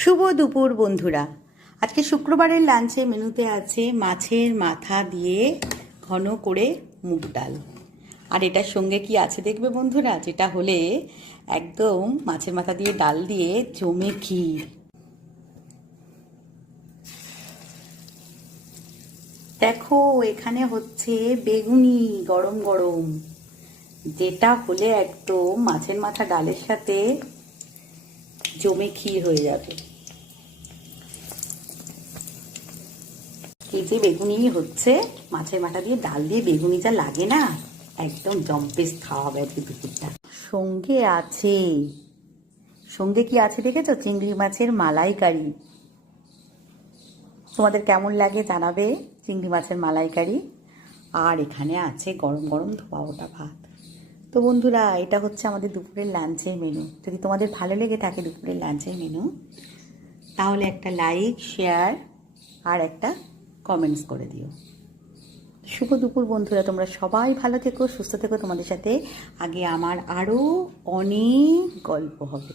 শুভ দুপুর বন্ধুরা। আজকে শুক্রবারের লাঞ্চে মেনুতে আছে মাছের মাথা দিয়ে ঘন করে মুগ ডাল। আর এটার সঙ্গে কি আছে দেখবে বন্ধুরা, যেটা হলে একদম মাছের মাথা দিয়ে ডাল দিয়ে জমে ক্ষীর। দেখো এখানে হচ্ছে বেগুনি গরম গরম, যেটা হলে একদম মাছের মাথা ডালের সাথে জমে ক্ষীর হয়ে যাবে। এই যে বেগুনি হচ্ছে মাছের মাথা দিয়ে ডাল দিয়ে বেগুনি যা লাগে না, একদম জম্পেস খাওয়া হবে আজকে দুপুরটা। সঙ্গে কি আছে দেখেছো? চিংড়ি মাছের মালাইকারি। তোমাদের কেমন লাগে জানাবে চিংড়ি মাছের মালাইকারি। আর এখানে আছে গরম গরম ধোয়া ওটা ভাত। তো বন্ধুরা, এটা হচ্ছে আমাদের দুপুরের লাঞ্চের মেনু। যদি তোমাদের ভালো লেগে থাকে দুপুরের লাঞ্চের মেনু, তাহলে একটা লাইক, শেয়ার আর একটা কমেন্টস করে দিও। শুভ দুপুর বন্ধুরা, তোমরা সবাই ভালো থেকো, সুস্থ থেকো। তোমাদের সাথে আগে আমার আরও অনেক গল্প হবে।